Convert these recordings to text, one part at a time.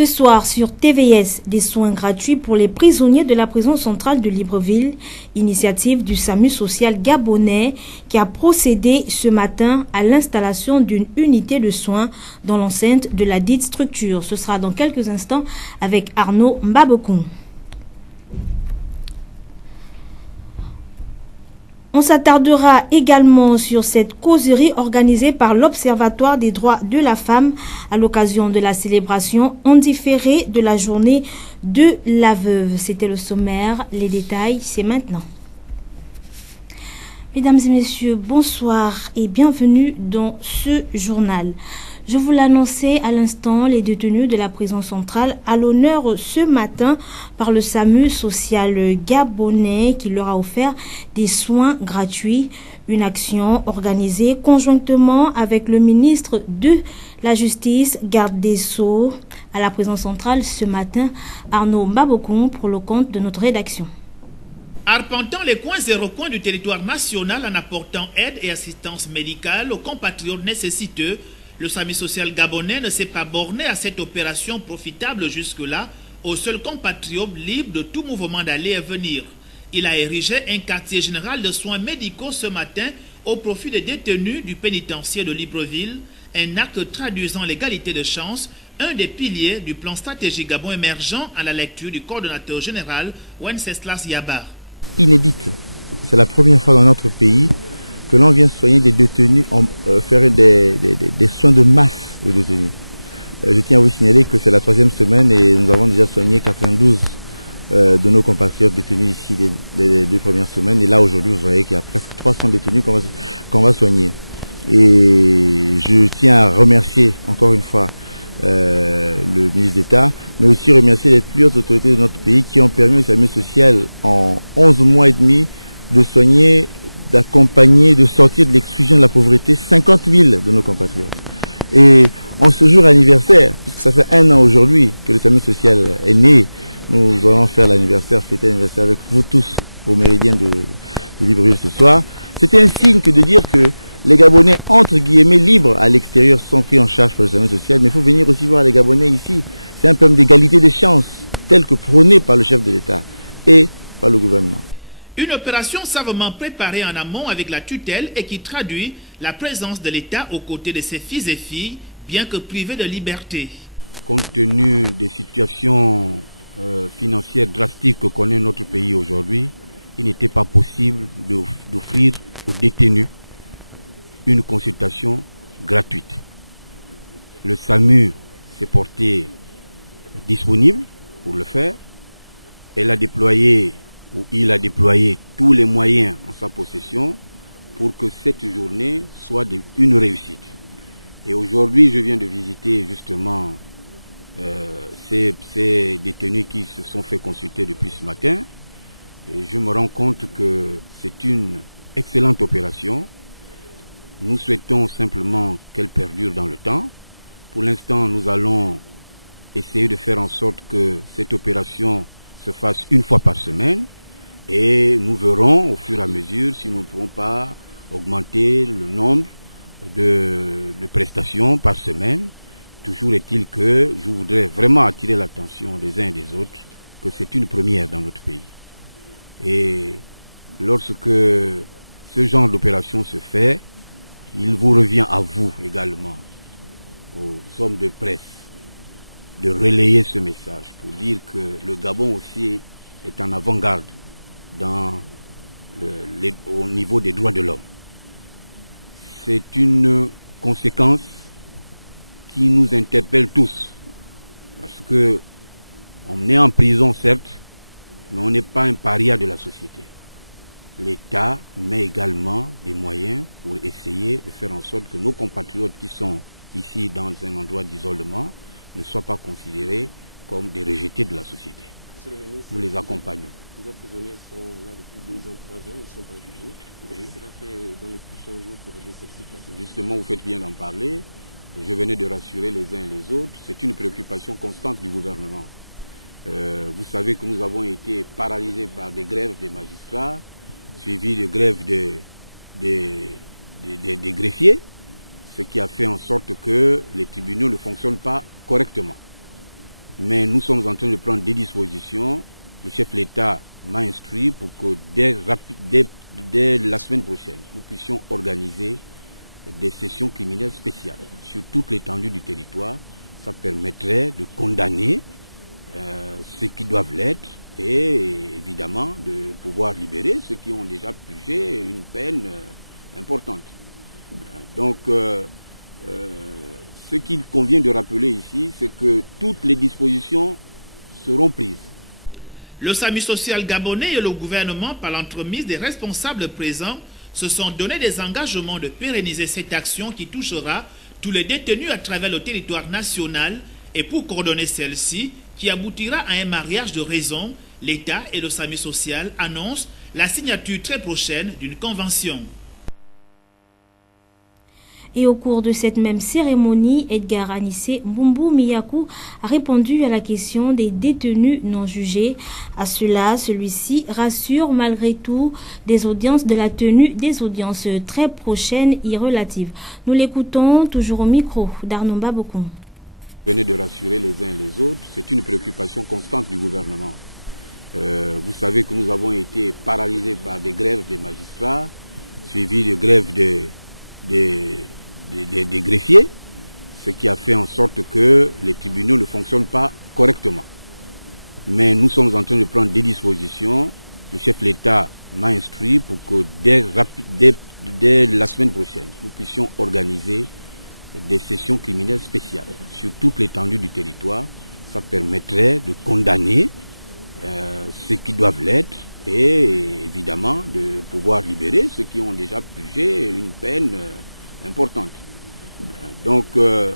Ce soir sur TVS, des soins gratuits pour les prisonniers de la prison centrale de Libreville, initiative du SAMU social gabonais qui a procédé ce matin à l'installation d'une unité de soins dans l'enceinte de la dite structure. Ce sera dans quelques instants avec Arnaud Mbabokoum. On s'attardera également sur cette causerie organisée par l'Observatoire des droits de la femme à l'occasion de la célébration en différé de la journée de la veuve. C'était le sommaire, les détails, c'est maintenant. Mesdames et messieurs, bonsoir et bienvenue dans ce journal. Je vous l'annonçais à l'instant, les détenus de la prison centrale à l'honneur ce matin par le SAMU social gabonais qui leur a offert des soins gratuits. Une action organisée conjointement avec le ministre de la Justice, garde des Sceaux, à la prison centrale ce matin, Arnaud Mbabokoum pour le compte de notre rédaction. Arpentant les coins et recoins du territoire national en apportant aide et assistance médicale aux compatriotes nécessiteux, le SAMU social gabonais ne s'est pas borné à cette opération profitable jusque-là aux seuls compatriotes libres de tout mouvement d'aller et venir. Il a érigé un quartier général de soins médicaux ce matin au profit des détenus du pénitencier de Libreville, un acte traduisant l'égalité de chance, un des piliers du plan stratégique Gabon émergent à la lecture du coordonnateur général Wenceslas Yabar. Inédite, c'est la première fois dans notre pays que l'on vient soigner des détenus, faire des soins de masse aux détenus. Je tiens à vous signaler que c'est la 3e semaine et nous avons déjà soigné 92 de nos compatriotes détenus ici les 2 premières semaines. Et là aujourd'hui vous voyez qu'il y a presque 300 détenus qu'on va soigner. Et je tiens à remercier encore une fois le ministre d'État, mais aussi remercier les plus hautes autorités de notre pays qui ont permis au SAMU social en 11 mois et demi de soigner, d'accompagner, de sortir de l'exclusion de la pauvreté 50 000 de nos compatriotes. Et en ce jour anniversaire, puisque ça fait 1 an aujourd'hui que le SAMU social est né, nous allons faire l'anniversaire, fêter l'anniversaire avec vous tous au Méridien de Libreville ce soir. C'était un signe que de dire que les Gabonais, entre guillemets, libres à l'extérieur sont pris en charge par le SAMU social, mais il faut venir aussi voir les Gabonais ici. C'est un problème d'égalité des chances, tel que prôné par le chef de l'État et par le gouvernement. Une opération savamment préparée en amont avec la tutelle et qui traduit la présence de l'État aux côtés de ses fils et filles, bien que privés de liberté. Compte tenu des situations financières drastiques que connaît notre pays aujourd'hui, il n'était pas possible d'offrir aux détenus une consultation gratuite. Le SAMU s'est porté disponible pour le faire. Il a déployé tous les moyens en sa possession pour que cette journée soit une réussite. Et aujourd'hui, je viens de visiter justement ces détenus qui se sont fait consulter depuis ce matin. Et je me rends compte que c'est une excellente opération. Nous souhaitons simplement qu'elle perdure dans le temps. Pour l'instant, nous allons essayer de faire en sorte que cette opération se fasse 1 fois par semaine. Et nous verrons au fur et à mesure si nous ne pourrons pas augmenter le nombre de prestations par semaine. Toujours est-il que je voudrais vraiment attirer l'attention des uns et des autres que c'est une première dans notre pays. Et lorsque ce genre d'opération se fait, il vous revient à vous également, aux hommes de presse, de relayer ce message pour dire que le Gabon aussi est en avant-garde au niveau des droits de l'homme. C'est une conséquence qui nous interpelle tous, parce que on est en prison certes, mais on n'est pas un paria de la société. L'État met également des moyens pour essayer de faire en sorte que nos compatriotes qui sont ici dans un endroit d'isolement ne soient pas considérés comme des rejetés de la société. Nous les accompagnons. Les prisonniers sont là depuis 2 ans, 3 ans, ils ne sont pas jugés. Qu'est-ce qui sera fait dans les prochains jours pour régler cette situation? Justement, vous faites bien d'en parler. Je venais de rassurer les uns et les autres. C'est une préoccupation constante du gouvernement. Vous savez que nous avons été paralysés par des grèves des magistrats, suivies de grèves des greffiers, ce qui a fait en sorte que les tribunaux ne fonctionnent pas correctement. Mais nous sommes en train de prendre des dispositions. Le chef de l'État m'a instruit pour que dès la semaine prochaine, nous puissions organiser des sessions criminelles spéciales sur toute l'étendue du territoire. Ça permettrait de condamner ceux qui doivent l'être et évidemment de pouvoir libérer ceux qui ont déjà purgé une peine importante. Donc, ce qu'il convient de rappeler ici, c'est que toutes les dispositions seront prises. Le SAMU social gabonais et le gouvernement, par l'entremise des responsables présents, se sont donné des engagements de pérenniser cette action qui touchera tous les détenus à travers le territoire national et pour coordonner celle-ci, qui aboutira à un mariage de raison, l'État et le SAMU social annoncent la signature très prochaine d'une convention. Et au cours de cette même cérémonie, Edgar Anissé Mbumbu Miyaku a répondu à la question des détenus non jugés. À cela, celui-ci rassure malgré tout de la tenue des audiences très prochaines et relatives. Nous l'écoutons toujours au micro d'Arnaud Babokon. Venez de rassurer les uns et les autres, c'est une préoccupation constante du gouvernement. Vous savez que nous avons été paralysés par des grèves des magistrats, suivies de grèves des greffiers, ce qui a fait en sorte que les tribunaux ne fonctionnent pas correctement. Mais nous sommes en train de prendre des dispositions. Le chef de l'État m'a instruit pour que dès la semaine prochaine, nous puissions organiser des sessions criminelles spéciales sur toute l'étendue du territoire. Ça permettrait de condamner ceux qui doivent l'être et évidemment de pouvoir libérer ceux qui ont déjà purgé une peine importante. Donc, ce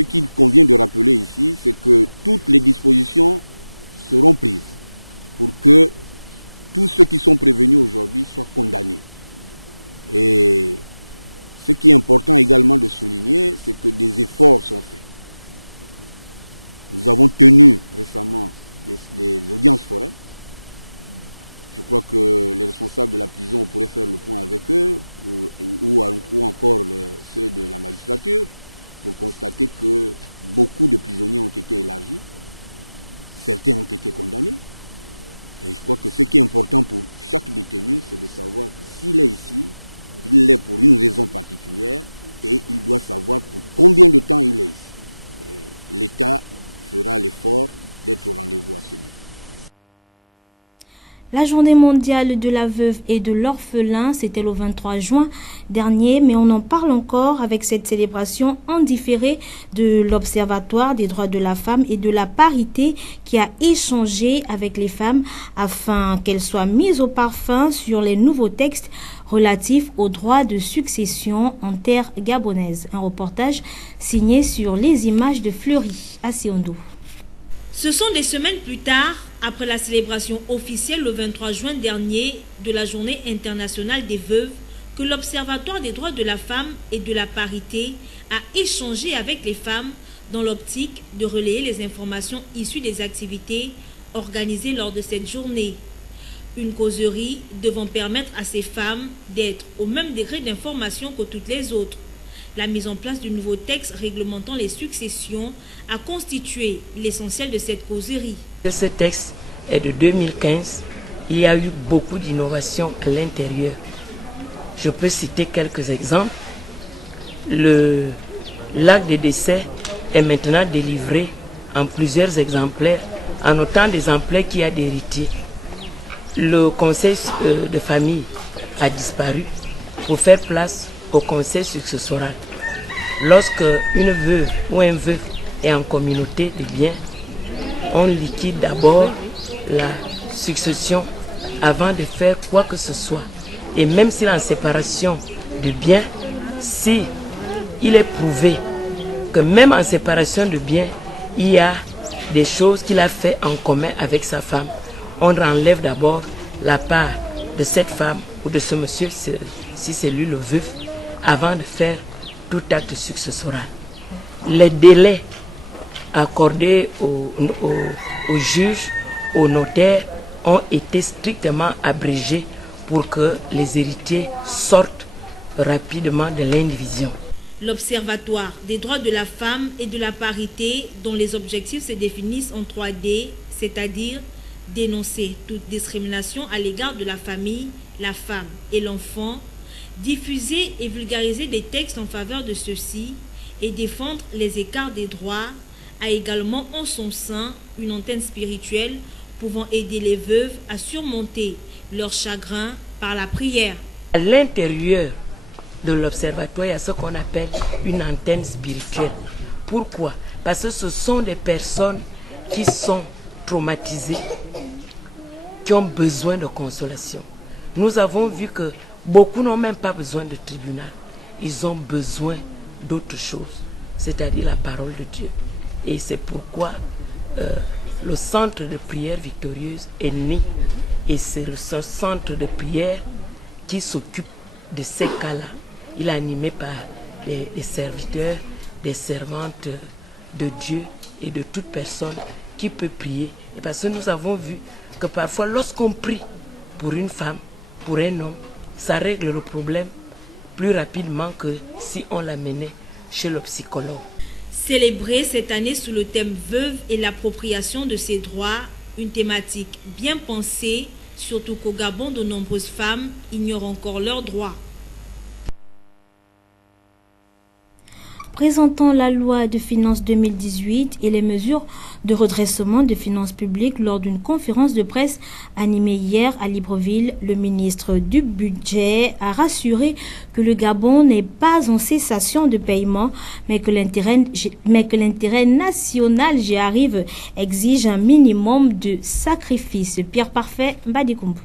qu'il convient de rappeler ici, c'est que toutes les dispositions seront prises pour que tous ceux qui sont prévenus aujourd'hui soient condamnés. Et ce qui est important également de souligner, c'est que des efforts sont faits. Nous avons tenu récemment des audiences foraines. Je crois que les responsables de la prison pourraient faire le point avec eux ou encore ceux de la magistrature pour constater que beaucoup de prisonniers ont été élargis. Certains ont été condamnés. Et je crois que ce qui est important pour chaque détenu, c'est de savoir que s'il est ici, il l'est pour une raison particulière et il doit savoir pour combien de temps il est ici. L'État fera l'effort d'être au rendez-vous à ce niveau. La journée mondiale de la veuve et de l'orphelin, c'était le 23 juin dernier, mais on en parle encore avec cette célébration en différé de l'Observatoire des droits de la femme et de la parité qui a échangé avec les femmes afin qu'elles soient mises au parfum sur les nouveaux textes relatifs aux droits de succession en terre gabonaise. Un reportage signé sur les images de Fleury à Siondo. Ce sont des semaines plus tard, après la célébration officielle le 23 juin dernier de la Journée internationale des veuves, que l'Observatoire des droits de la femme et de la parité a échangé avec les femmes dans l'optique de relayer les informations issues des activités organisées lors de cette journée. Une causerie devant permettre à ces femmes d'être au même degré d'information que toutes les autres. La mise en place du nouveau texte réglementant les successions a constitué l'essentiel de cette causerie. Ce texte est de 2015. Il y a eu beaucoup d'innovations à l'intérieur. Je peux citer quelques exemples. L'acte de décès est maintenant délivré en plusieurs exemplaires, en autant d'exemplaires qu'il y a d'héritiers. Le conseil de famille a disparu pour faire place au conseil successoral. Lorsque une veuve ou un veuf est en communauté de biens, on liquide d'abord la succession avant de faire quoi que ce soit. Et même s'il est en séparation de biens, si il est prouvé que même en séparation de biens, il y a des choses qu'il a fait en commun avec sa femme, on enlève d'abord la part de cette femme ou de ce monsieur, si c'est lui le veuf, avant de faire tout acte successoral. Les délais accordés aux juges, aux notaires, ont été strictement abrégés pour que les héritiers sortent rapidement de l'indivision. L'Observatoire des droits de la femme et de la parité, dont les objectifs se définissent en 3D, c'est-à-dire dénoncer toute discrimination à l'égard de la famille, la femme et l'enfant, diffuser et vulgariser des textes en faveur de ceux-ci et défendre les écarts des droits, a également en son sein une antenne spirituelle pouvant aider les veuves à surmonter leur chagrin par la prière. À l'intérieur de l'observatoire, il y a ce qu'on appelle une antenne spirituelle. Pourquoi? Parce que ce sont des personnes qui sont traumatisées, qui ont besoin de consolation. Nous avons vu que beaucoup n'ont même pas besoin de tribunal. Ils ont besoin d'autre chose, c'est-à-dire la parole de Dieu. Et c'est pourquoi le centre de prière victorieuse est né. Et c'est ce centre de prière qui s'occupe de ces cas-là. Il est animé par les serviteurs, des servantes de Dieu et de toute personne qui peut prier. Et parce que nous avons vu que parfois, lorsqu'on prie pour une femme, pour un homme, ça règle le problème plus rapidement que si on l'amenait chez le psychologue. Célébré cette année sous le thème Veuve et l'appropriation de ses droits, une thématique bien pensée, surtout qu'au Gabon, de nombreuses femmes ignorent encore leurs droits. Présentant la loi de finances 2018 et les mesures de redressement des finances publiques lors d'une conférence de presse animée hier à Libreville, le ministre du Budget a rassuré que le Gabon n'est pas en cessation de paiement, mais que l'intérêt national, j'y arrive, exige un minimum de sacrifice. Pierre Parfait, Mbadikumbu.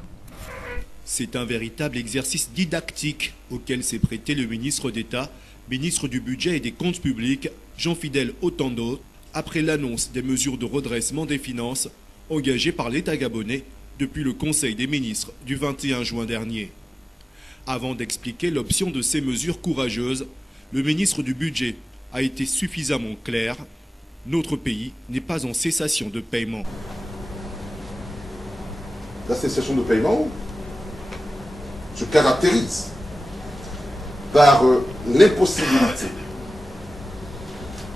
C'est un véritable exercice didactique auquel s'est prêté le ministre d'État, ministre du Budget et des Comptes publics, Jean-Fidèle Otando, après l'annonce des mesures de redressement des finances engagées par l'État gabonais depuis le Conseil des ministres du 21 juin dernier. Avant d'expliquer l'option de ces mesures courageuses, le ministre du Budget a été suffisamment clair. Notre pays n'est pas en cessation de paiement. La cessation de paiement se caractérise par l'impossibilité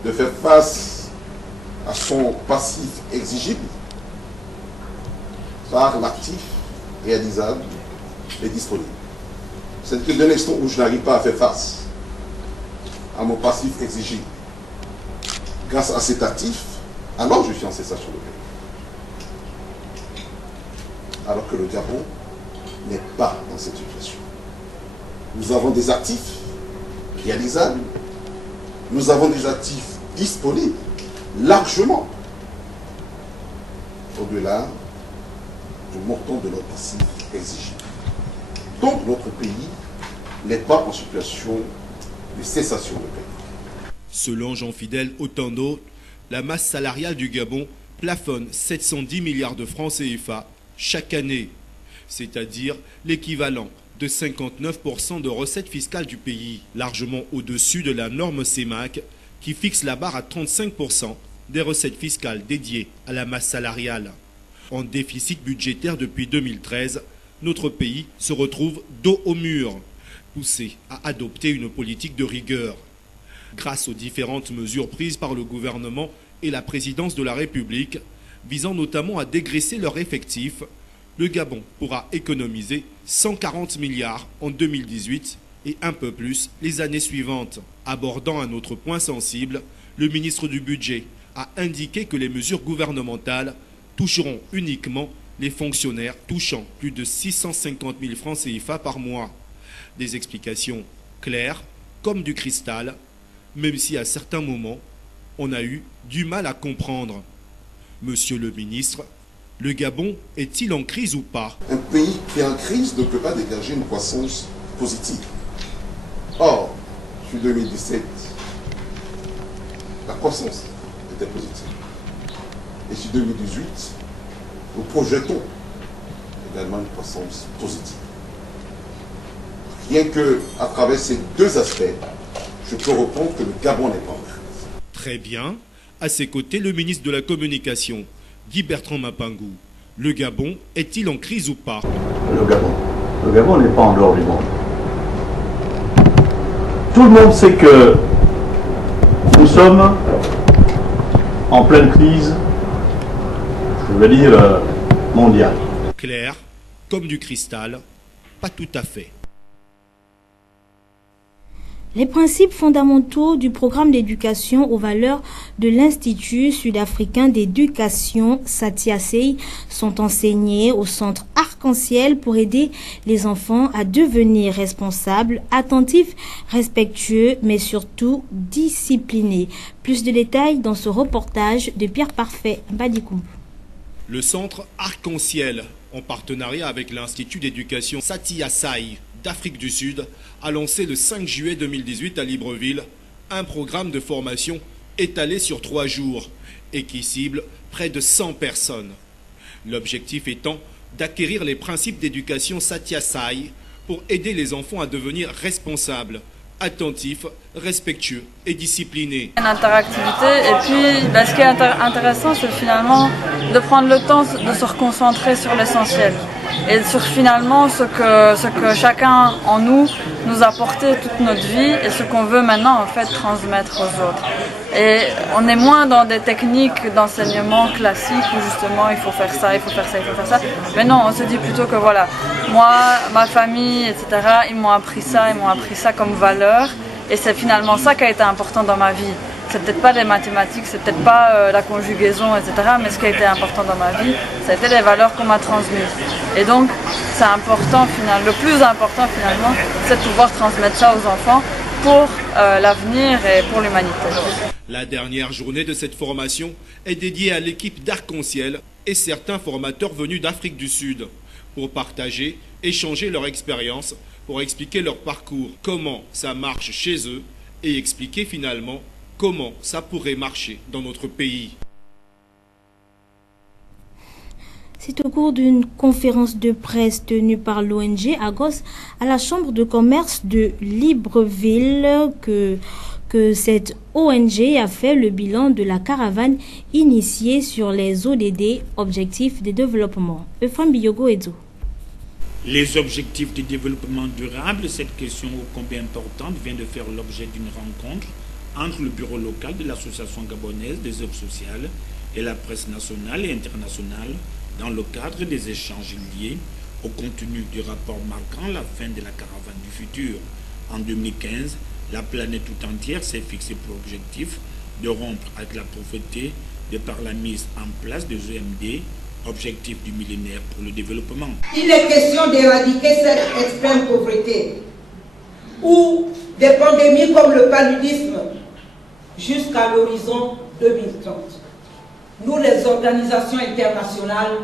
de faire face à son passif exigible par l'actif réalisable et disponible. C'est que dès l'instant où je n'arrive pas à faire face à mon passif exigible grâce à cet actif, alors je suis en cessation de paiement. Alors que le Gabon n'est pas dans cette situation. Nous avons des actifs réalisables, nous avons des actifs disponibles, largement au-delà du montant de notre passif exigible. Donc notre pays n'est pas en situation de cessation de paiement. Selon Jean-Fidèle Otando, la masse salariale du Gabon plafonne 710 milliards de francs CFA chaque année, c'est-à-dire l'équivalent de 59% de recettes fiscales du pays, largement au-dessus de la norme CEMAC qui fixe la barre à 35% des recettes fiscales dédiées à la masse salariale. En déficit budgétaire depuis 2013, notre pays se retrouve dos au mur, poussé à adopter une politique de rigueur. Grâce aux différentes mesures prises par le gouvernement et la présidence de la République, visant notamment à dégraisser leurs effectifs, le Gabon pourra économiser 140 milliards en 2018 et un peu plus les années suivantes. Abordant un autre point sensible, le ministre du Budget a indiqué que les mesures gouvernementales toucheront uniquement les fonctionnaires touchant plus de 650 000 francs CFA par mois. Des explications claires comme du cristal, même si à certains moments, on a eu du mal à comprendre. Monsieur le ministre, le Gabon est-il en crise ou pas? Un pays qui est en crise ne peut pas dégager une croissance positive. Or, sur 2017, la croissance était positive. Et sur 2018, nous projetons également une croissance positive. Rien qu'à travers ces deux aspects, je peux répondre que le Gabon n'est pas en crise. Très bien. À ses côtés, le ministre de la Communication, Guy Bertrand Mapangou. Le Gabon est-il en crise ou pas? Le Gabon n'est pas en dehors du monde. Tout le monde sait que nous sommes en pleine crise, je veux dire, mondiale. Clair, comme du cristal, pas tout à fait. Les principes fondamentaux du programme d'éducation aux valeurs de l'Institut sud-africain d'éducation Sathya-Say sont enseignés au centre Arc-en-Ciel pour aider les enfants à devenir responsables, attentifs, respectueux, mais surtout disciplinés. Plus de détails dans ce reportage de Pierre Parfait Mbadikou. Le centre Arc-en-Ciel, en partenariat avec l'Institut d'éducation Sathya-Say d'Afrique du Sud, a lancé le 5 juillet 2018 à Libreville un programme de formation étalé sur 3 jours et qui cible près de 100 personnes. L'objectif étant d'acquérir les principes d'éducation Sathya-Say pour aider les enfants à devenir responsables, attentifs, respectueux et disciplinés. Une interactivité et puis ce qui est intéressant c'est finalement de prendre le temps de se reconcentrer sur l'essentiel et sur finalement ce que chacun en nous a apporté toute notre vie et ce qu'on veut maintenant en fait transmettre aux autres. Et on est moins dans des techniques d'enseignement classiques où justement il faut faire ça, il faut faire ça, il faut faire ça. Mais non, on se dit plutôt que voilà, moi, ma famille, etc., ils m'ont appris ça comme valeur. Et c'est finalement ça qui a été important dans ma vie. C'est peut-être pas les mathématiques, c'est peut-être pas la conjugaison, etc. Mais ce qui a été important dans ma vie, ça a été les valeurs qu'on m'a transmises. Et donc, c'est important, le plus important finalement, c'est de pouvoir transmettre ça aux enfants pour l'avenir et pour l'humanité. La dernière journée de cette formation est dédiée à l'équipe d'Arc-en-Ciel et certains formateurs venus d'Afrique du Sud pour partager, échanger leur expérience, pour expliquer leur parcours, comment ça marche chez eux et expliquer finalement comment ça pourrait marcher dans notre pays. C'est au cours d'une conférence de presse tenue par l'ONG AGOS à la Chambre de commerce de Libreville que cette ONG a fait le bilan de la caravane initiée sur les ODD, Objectifs de développement. Euphrem Biyogo Edzo. Les objectifs de développement durable, cette question ô combien importante vient de faire l'objet d'une rencontre entre le bureau local de l'Association gabonaise des œuvres sociales et la presse nationale et internationale dans le cadre des échanges liés au contenu du rapport marquant la fin de la caravane du futur. En 2015, la planète tout entière s'est fixée pour objectif de rompre avec la pauvreté de par la mise en place des EMD, objectif du millénaire pour le développement. Il est question d'éradiquer cette extrême pauvreté ou des pandémies comme le paludisme jusqu'à l'horizon 2030. Nous, les organisations internationales,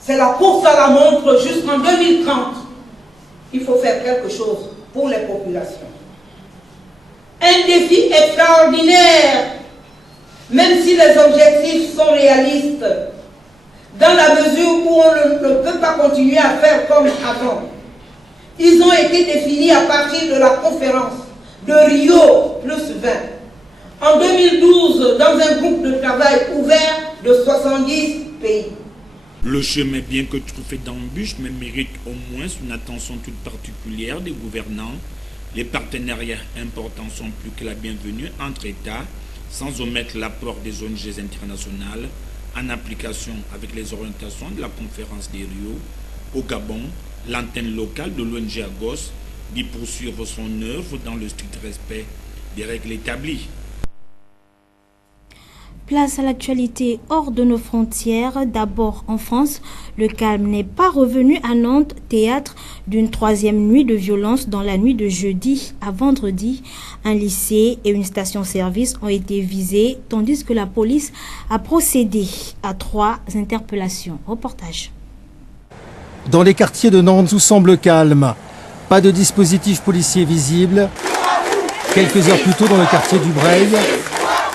c'est la course à la montre jusqu'en 2030. Il faut faire quelque chose pour les populations. Un défi extraordinaire, même si les objectifs sont réalistes, dans la mesure où on ne peut pas continuer à faire comme avant. Ils ont été définis à partir de la conférence de Rio plus 20. En 2012, dans un groupe de travail ouvert de 70 pays. Le chemin, bien que trouvé d'embûches, mais mérite au moins une attention toute particulière des gouvernants. Les partenariats importants sont plus que la bienvenue entre États, sans omettre l'apport des ONG internationales, en application avec les orientations de la conférence des Rio. Au Gabon, l'antenne locale de l'ONG AGOS dit poursuivre son œuvre dans le strict respect des règles établies. Place à l'actualité hors de nos frontières. D'abord en France, le calme n'est pas revenu à Nantes, théâtre d'une troisième nuit de violence dans la nuit de jeudi à vendredi. Un lycée et une station-service ont été visés, tandis que la police a procédé à 3 interpellations. Reportage. Dans les quartiers de Nantes, tout semble calme. Pas de dispositif policier visible. Quelques heures plus tôt, dans le quartier du Breil,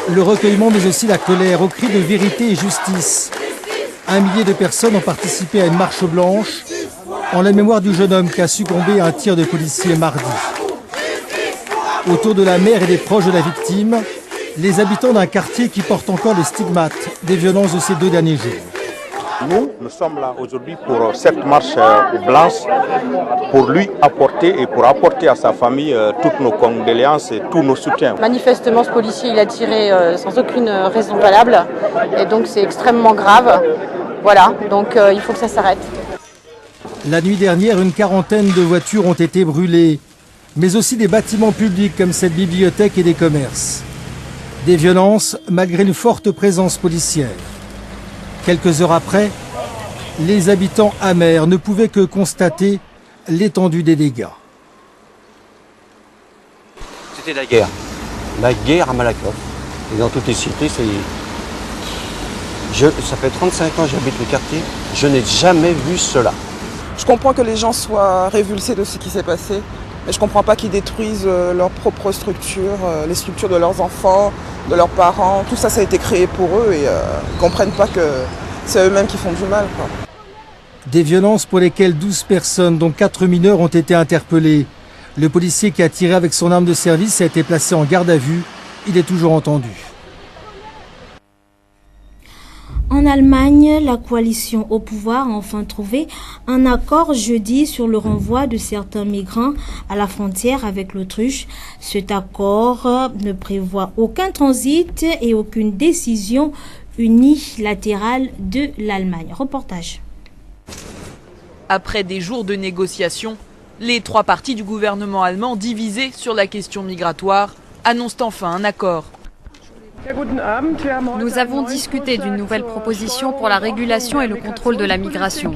le recueillement mais aussi la colère au cri de vérité et justice. 1 millier de personnes ont participé à une marche blanche en la mémoire du jeune homme qui a succombé à un tir de policier mardi. Autour de la mère et des proches de la victime, les habitants d'un quartier qui porte encore les stigmates des violences de ces 2 derniers jours. Nous sommes là aujourd'hui pour cette marche blanche, pour lui apporter et pour apporter à sa famille toutes nos condoléances et tous nos soutiens. Manifestement, ce policier, il a tiré sans aucune raison valable et donc c'est extrêmement grave. Voilà, donc il faut que ça s'arrête. La nuit dernière, une quarantaine de voitures ont été brûlées, mais aussi des bâtiments publics comme cette bibliothèque et des commerces. Des violences malgré une forte présence policière. Quelques heures après, les habitants amers ne pouvaient que constater l'étendue des dégâts. C'était la guerre. La guerre à Malakoff. Et dans toutes les cités, ça fait 35 ans que j'habite le quartier. Je n'ai jamais vu cela. Je comprends que les gens soient révulsés de ce qui s'est passé, mais je ne comprends pas qu'ils détruisent leurs propres structures, les structures de leurs enfants, de leurs parents. Tout ça, ça a été créé pour eux et ils ne comprennent pas que c'est eux-mêmes qui font du mal, quoi. Des violences pour lesquelles 12 personnes, dont 4 mineurs, ont été interpellées. Le policier qui a tiré avec son arme de service a été placé en garde à vue. Il est toujours entendu. En Allemagne, la coalition au pouvoir a enfin trouvé un accord jeudi sur le renvoi de certains migrants à la frontière avec l'Autriche. Cet accord ne prévoit aucun transit et aucune décision unilatérale de l'Allemagne. Reportage. Après des jours de négociations, les trois partis du gouvernement allemand divisés sur la question migratoire annoncent enfin un accord. Nous avons discuté d'une nouvelle proposition pour la régulation et le contrôle de la migration.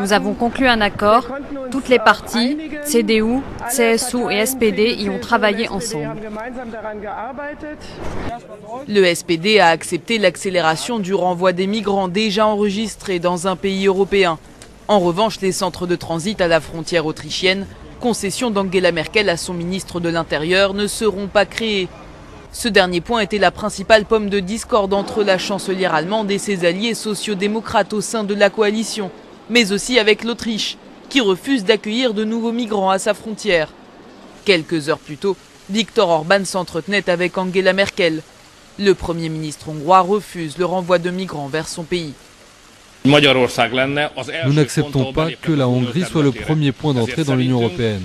Nous avons conclu un accord. Toutes les parties, CDU, CSU et SPD, y ont travaillé ensemble. Le SPD a accepté l'accélération du renvoi des migrants déjà enregistrés dans un pays européen. En revanche, les centres de transit à la frontière autrichienne, concession d'Angela Merkel à son ministre de l'Intérieur, ne seront pas créés. Ce dernier point était la principale pomme de discorde entre la chancelière allemande et ses alliés sociaux-démocrates au sein de la coalition, mais aussi avec l'Autriche, qui refuse d'accueillir de nouveaux migrants à sa frontière. Quelques heures plus tôt, Viktor Orban s'entretenait avec Angela Merkel. Le Premier ministre hongrois refuse le renvoi de migrants vers son pays. Nous n'acceptons pas que la Hongrie soit le premier point d'entrée dans l'Union européenne.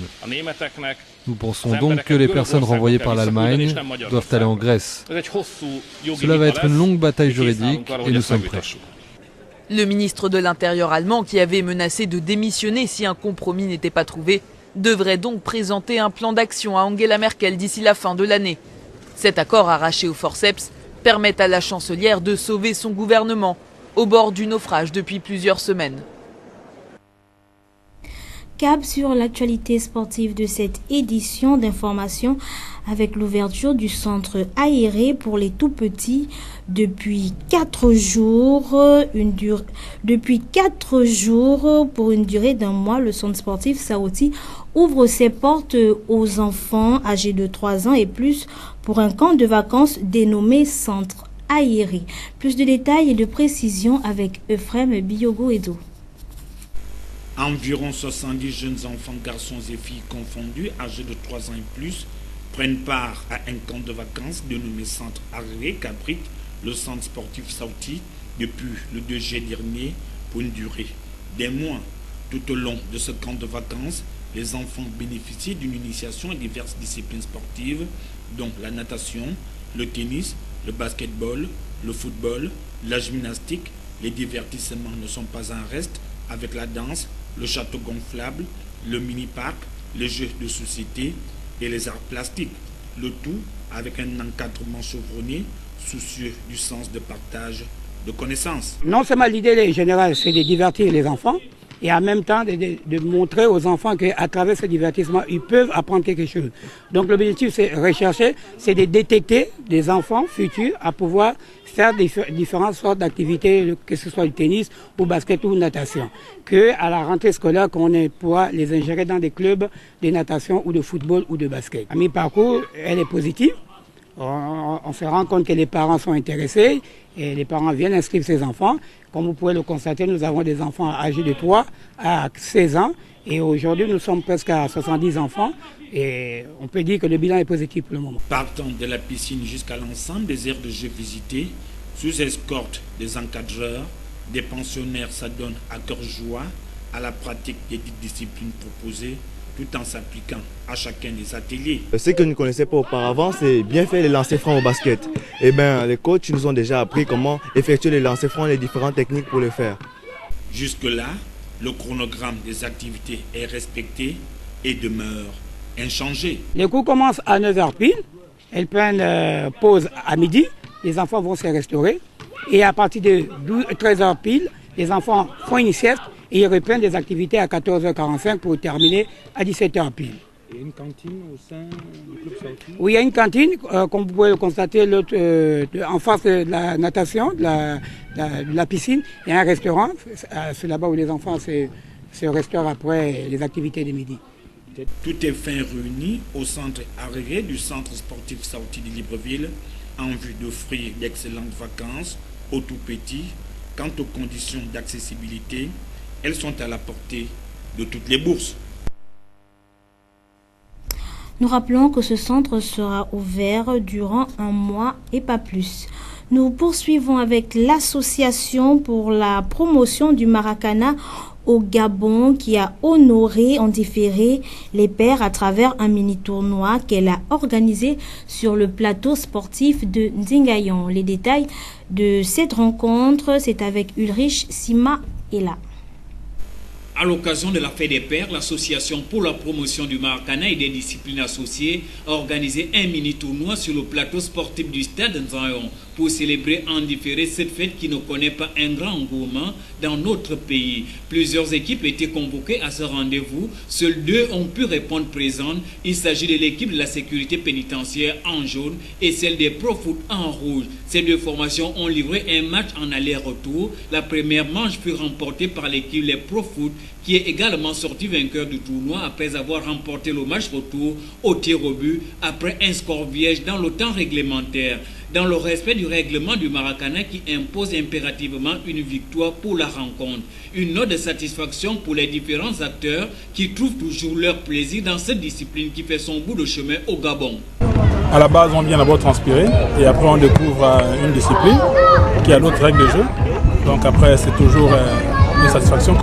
Nous pensons donc que les personnes renvoyées par l'Allemagne doivent aller en Grèce. Cela va être une longue bataille juridique et nous sommes prêts. Le ministre de l'Intérieur allemand, qui avait menacé de démissionner si un compromis n'était pas trouvé, devrait donc présenter un plan d'action à Angela Merkel d'ici la fin de l'année. Cet accord arraché au forceps permet à la chancelière de sauver son gouvernement au bord du naufrage depuis plusieurs semaines. Cap sur l'actualité sportive de cette édition d'information avec l'ouverture du centre aéré pour les tout-petits depuis 4 jours pour une durée d'un mois. Le centre sportif Saouti ouvre ses portes aux enfants âgés de 3 ans et plus pour un camp de vacances dénommé Centre aéré. Plus de détails et de précisions avec Euphrem Biogo-Edo. Environ 70 jeunes enfants, garçons et filles confondus, âgés de 3 ans et plus, prennent part à un camp de vacances dénommé Centre aéré qu'abrite le centre sportif Saouti depuis le 2 juillet dernier pour une durée d'un mois. Tout au long de ce camp de vacances, les enfants bénéficient d'une initiation à diverses disciplines sportives, dont la natation, le tennis, le basketball, le football, la gymnastique. Les divertissements ne sont pas en reste avec la danse, le château gonflable, le mini-parc, les jeux de société et les arts plastiques. Le tout avec un encadrement chevronné, soucieux du sens de partage de connaissances. Non seulement l'idée générale, c'est de divertir les enfants, et en même temps de montrer aux enfants qu'à travers ce divertissement, ils peuvent apprendre quelque chose. Donc l'objectif, c'est rechercher, c'est de détecter des enfants futurs à pouvoir faire différentes sortes d'activités, que ce soit du tennis ou basket ou natation. Qu'à la rentrée scolaire, qu'on pourra les ingérer dans des clubs de natation ou de football ou de basket. À mi-parcours, elle est positive. On se rend compte que les parents sont intéressés et les parents viennent inscrire ses enfants. Comme vous pouvez le constater, nous avons des enfants âgés de 3 à 16 ans et aujourd'hui nous sommes presque à 70 enfants et on peut dire que le bilan est positif pour le moment. Partant de la piscine jusqu'à l'ensemble des aires de jeux visités, sous escorte des encadreurs, Des pensionnaires s'adonnent à cœur joie à la pratique des disciplines proposées, tout en s'appliquant à chacun des ateliers. Ce que nous ne connaissions pas auparavant, c'est bien faire les lancers francs au basket. Et bien, les coachs nous ont déjà appris comment effectuer les lancers francs et les différentes techniques pour le faire. Jusque-là, le chronogramme des activités est respecté et demeure inchangé. Les cours commencent à 9h pile, elles prennent pause à midi, les enfants vont se restaurer et à partir de 13h pile, les enfants font une sieste et ils reprennent des activités à 14h45 pour terminer à 17h pile. Il y a une cantine au sein du club Sauti? Oui, il y a une cantine, comme vous pouvez le constater, en face de la natation, de la piscine, il y a un restaurant, c'est là-bas où les enfants se restaurent après les activités de midi. Tout est fin réuni au centre arriéré du centre sportif Sauti de Libreville en vue d'offrir d'excellentes vacances aux tout-petits. Quant aux conditions d'accessibilité, elles sont à la portée de toutes les bourses. Nous rappelons que ce centre sera ouvert durant un mois et pas plus. Nous poursuivons avec l'association pour la promotion du Maracana au Gabon qui a honoré en différé les pères à travers un mini-tournoi qu'elle a organisé sur le plateau sportif de Ndingayon. Les détails de cette rencontre, c'est avec Ulrich Sima et là. À l'occasion de la fête des pères, l'association pour la promotion du Maracana et des disciplines associées a organisé un mini-tournoi sur le plateau sportif du stade Nzayon pour célébrer en différé cette fête qui ne connaît pas un grand engouement dans notre pays. Plusieurs équipes étaient convoquées à ce rendez-vous. Seules 2 ont pu répondre présentes. Il s'agit de l'équipe de la sécurité pénitentiaire en jaune et celle des Pro-Foot en rouge. Ces 2 formations ont livré un match en aller-retour. La première manche fut remportée par l'équipe des Pro-Foot qui est également sorti vainqueur du tournoi après avoir remporté le match retour au tir au but après un score vierge dans le temps réglementaire. Dans le respect du règlement du Maracana qui impose impérativement une victoire pour la rencontre. Une note de satisfaction pour les différents acteurs qui trouvent toujours leur plaisir dans cette discipline qui fait son bout de chemin au Gabon. À la base, on vient d'abord transpirer et après on découvre une discipline qui a d'autres règles de jeu. Donc après, c'est toujours une satisfaction.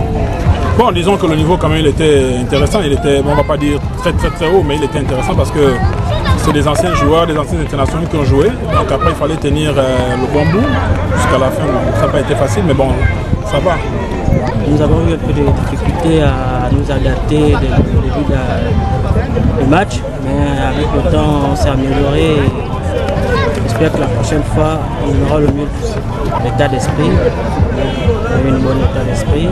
Bon, disons que le niveau quand même il était intéressant. Il était, bon, on ne va pas dire très haut, mais il était intéressant parce que c'est des anciens joueurs, des anciens internationaux qui ont joué. Donc après, il fallait tenir le bon bout jusqu'à la fin. Ça n'a pas été facile, mais bon, ça va. Nous avons eu un peu de difficulté à nous adapter au début du match, mais avec le temps, on s'est amélioré. J'espère que la prochaine fois, on aura le mieux possible. L'état d'esprit, une bonne état d'esprit.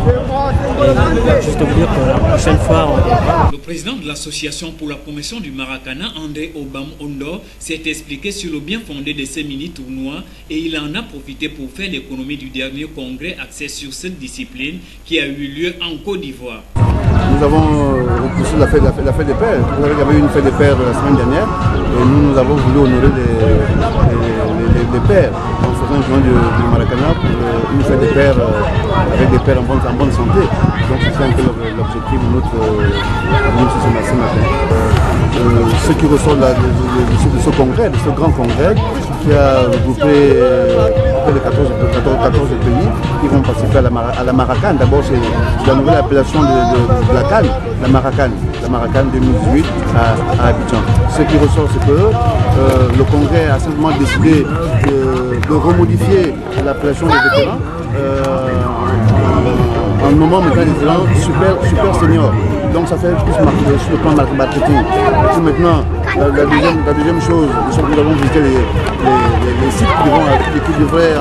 Et juste vous dire que la prochaine fois, on verra. Le président de l'association pour la promotion du Maracana, André Obam Ondo, s'est expliqué sur le bien fondé de ces mini-tournois et il en a profité pour faire l'économie du dernier congrès axé sur cette discipline qui a eu lieu en Côte d'Ivoire. Nous avons repoussé la fête des pères. Vous savez qu'il y avait une fête des pères la semaine dernière et nous avons voulu honorer les pères en faisant un joint du Maracana pour une fête des pères avec des pères en bonne santé. Donc c'est un peu l'objectif de notre ce matin. Ce qui ressort de ce congrès, de ce grand congrès qui a regroupé près de 14 pays qui vont participer à la Maracane. D'abord c'est la nouvelle appellation de la CAN, la Maracane 2018 à Abidjan. Ce qui ressort, c'est que le Congrès a simplement décidé de remodifier l'appellation des vétérans en nommant maintenant les vétérans super seniors. Donc ça fait plus marqué sur le plan marketing. Et maintenant, la deuxième chose, nous avons visité les sites qui devraient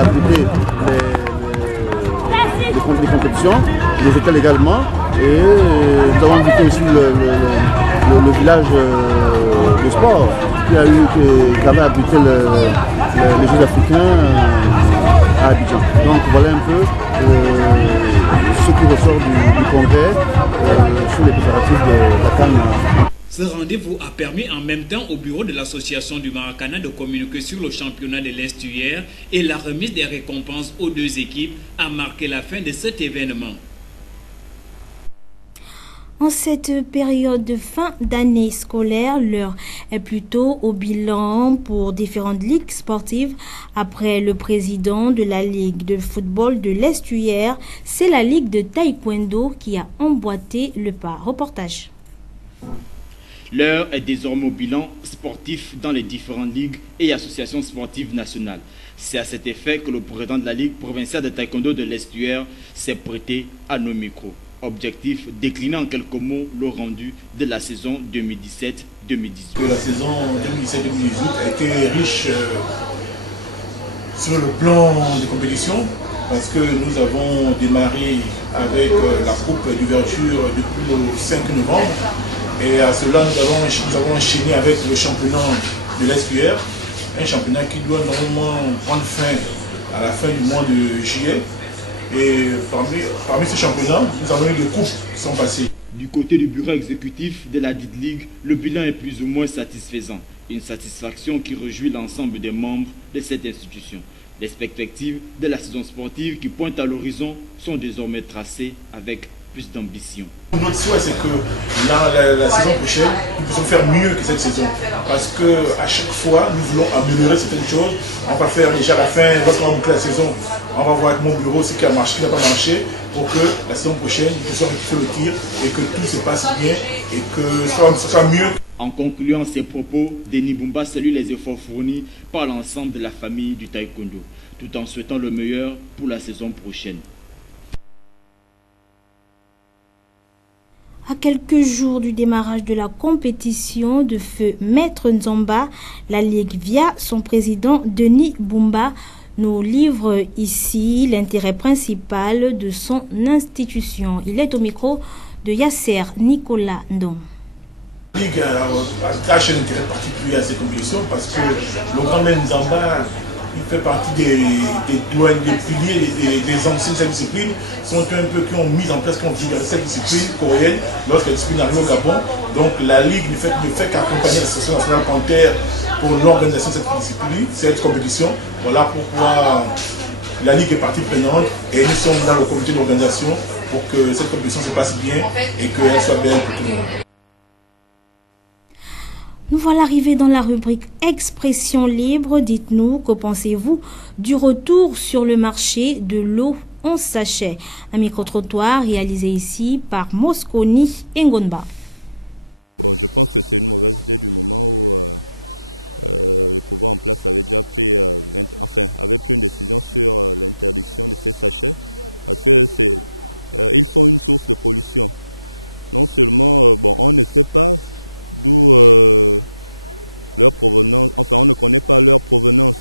appliquer les compétitions, les écoles également. Et nous avons visité aussi le village de sport qui avait appliqué les Jeux africains à Abidjan. Donc voilà un peu ce qui ressort du congrès sur les préparatifs de la CAN. Ce rendez-vous a permis en même temps au bureau de l'association du Maracana de communiquer sur le championnat de l'Est hier et la remise des récompenses aux 2 équipes a marqué la fin de cet événement. En cette période de fin d'année scolaire, l'heure est plutôt au bilan pour différentes ligues sportives. Après le président de la Ligue de football de l'Estuaire, c'est la Ligue de taekwondo qui a emboîté le pas. Reportage. L'heure est désormais au bilan sportif dans les différentes ligues et associations sportives nationales. C'est à cet effet que le président de la Ligue provinciale de taekwondo de l'Estuaire s'est prêté à nos micros. Objectif, décliner en quelques mots le rendu de la saison 2017-2018. La saison 2017-2018 a été riche sur le plan de compétition parce que nous avons démarré avec la coupe d'ouverture depuis le 5 novembre et à cela nous avons enchaîné avec le championnat de l'Estuaire, un championnat qui doit normalement prendre fin à la fin du mois de juillet. Et parmi ces championnats, nous avons eu des coupes qui sont passées. Du côté du bureau exécutif de la dite ligue, le bilan est plus ou moins satisfaisant. Une satisfaction qui réjouit l'ensemble des membres de cette institution. Les perspectives de la saison sportive qui pointent à l'horizon sont désormais tracées avec plus d'ambition. Notre souhait, c'est que la saison prochaine, nous puissions faire mieux que cette saison. Parce qu'à chaque fois, nous voulons améliorer certaines choses. On va faire déjà à la fin, lorsqu'on va boucler la saison, on va voir avec mon bureau ce qui a marché, ce qui n'a pas marché, pour que la saison prochaine, nous puissions rectifier le tir et que tout se passe bien et que ce soit mieux. En concluant ces propos, Denis Bumba salue les efforts fournis par l'ensemble de la famille du taekwondo, tout en souhaitant le meilleur pour la saison prochaine. À quelques jours du démarrage de la compétition de feu Maître Nzamba, la Ligue, via son président Denis Bumba, nous livre ici l'intérêt principal de son institution. Il est au micro de Yasser Nicolas Ndong. La Ligue attache un intérêt particulier à ces compétitions parce que le grand Maître Nzamba, il fait partie des douanes, des piliers, des anciens de cette discipline, sont un peu qui ont mis en place, qui ont vu cette discipline coréenne lorsque la discipline arrive au Gabon. Donc la Ligue ne fait qu'accompagner l'Association nationale Panthère pour l'organisation de cette discipline, cette compétition. Voilà pourquoi la Ligue est partie prenante et nous sommes dans le comité d'organisation pour que cette compétition se passe bien et qu'elle soit belle pour tout le monde. Nous voilà arrivés dans la rubrique Expression libre. Dites-nous, que pensez-vous du retour sur le marché de l'eau en sachet? Un micro-trottoir réalisé ici par Mosconi Ngonba. Bon, je pense que c'est une mauvaise idée du moment où le pouvoir en place avait déjà pris, avait pris une décision sur l'interdiction de ces sachets parce que ils sont une source de pollution. Non seulement, on ne sait pas d'où leur provenance, on ne connaît pas leur provenance.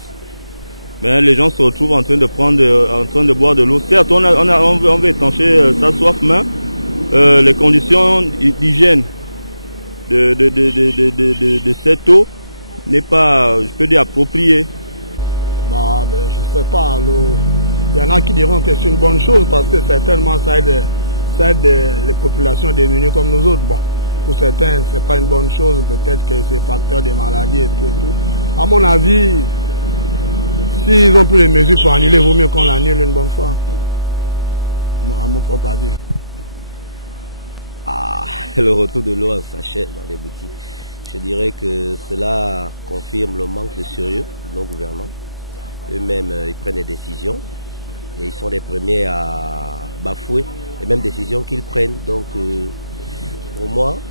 Mais les gens se retrouvent en train de boire de l'eau. Certes, on veut étancher sa soif, mais les conditions d'hygiène de cette eau n'est pas, je peux dire, appropriée. Je sais pas, il y en a qui diront que c'est une bonne chose parce que certainement ça aide les populations démunies comme nous autres. Bon. Pour certains, ce n'est pas une bonne chose, peut-être que c'est facteur des maladies et tout. À mon avis, s'ils ont pris les mesures pour annuler, il vaut mieux qu'on l'annule une bonne fois. À mon propre avis. Le retour de l'eau en sachet dans les boutiques. Je dirais que cela confirme le manque de sérieux de nos gouvernants. Eux-mêmes, ils prennent des décisions et ils sont les premiers à bafouer les mêmes décisions qu'ils prennent. Donc, pour moi,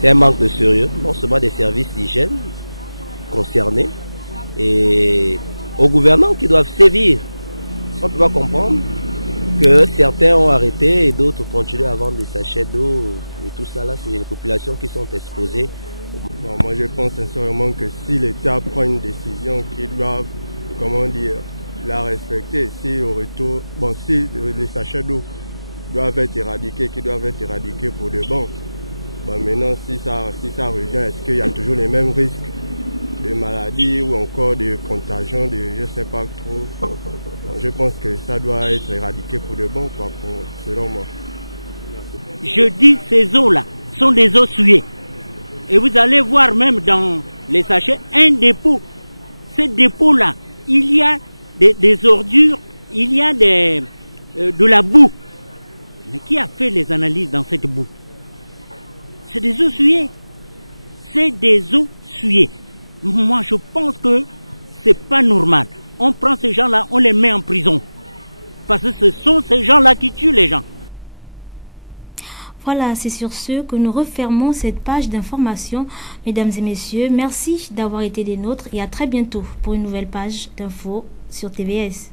c'est un manque de sérieux, non seulement des services d'hygiène concernés et aux gouvernants qui doivent sévir. On doit comprendre que certains ont arrêté et d'autres continuent à vendre des sachets d'eau et tout ça là, c'est les populations qui sont exposées. Moi je pense sincèrement que si l'État prend une décision qu'ils doivent, la respecter, si au retour, si les sachets d'eau doivent être éradiqués, qui doivent être éradiqués pour de bon. Maintenant, si ça revient, est-ce qu'il y a toujours les mêmes risques de maladies ou encore de contagion, je ne sais pas trop. Je pense que ça doit être éradiqué pour de bon, selon moi. Je dis ces eaux-là sont des eaux souillées. Et vous allez voir même dans les sachets un dépôt. Ce dépôt-là, il y a des ordures, il y a de la boue. Mais qui a fait les analyses dans cette boue? C'est des eaux souillées. C'est des eaux souillées. Moi, je pense que c'est pas normal. On prend ces gens-là, on les met en prison. Parce que ce sont ces gens-là qui tuent les gens. Voilà, c'est sur ce que nous refermons cette page d'information. Mesdames et messieurs, merci d'avoir été des nôtres et à très bientôt pour une nouvelle page d'infos sur TVS.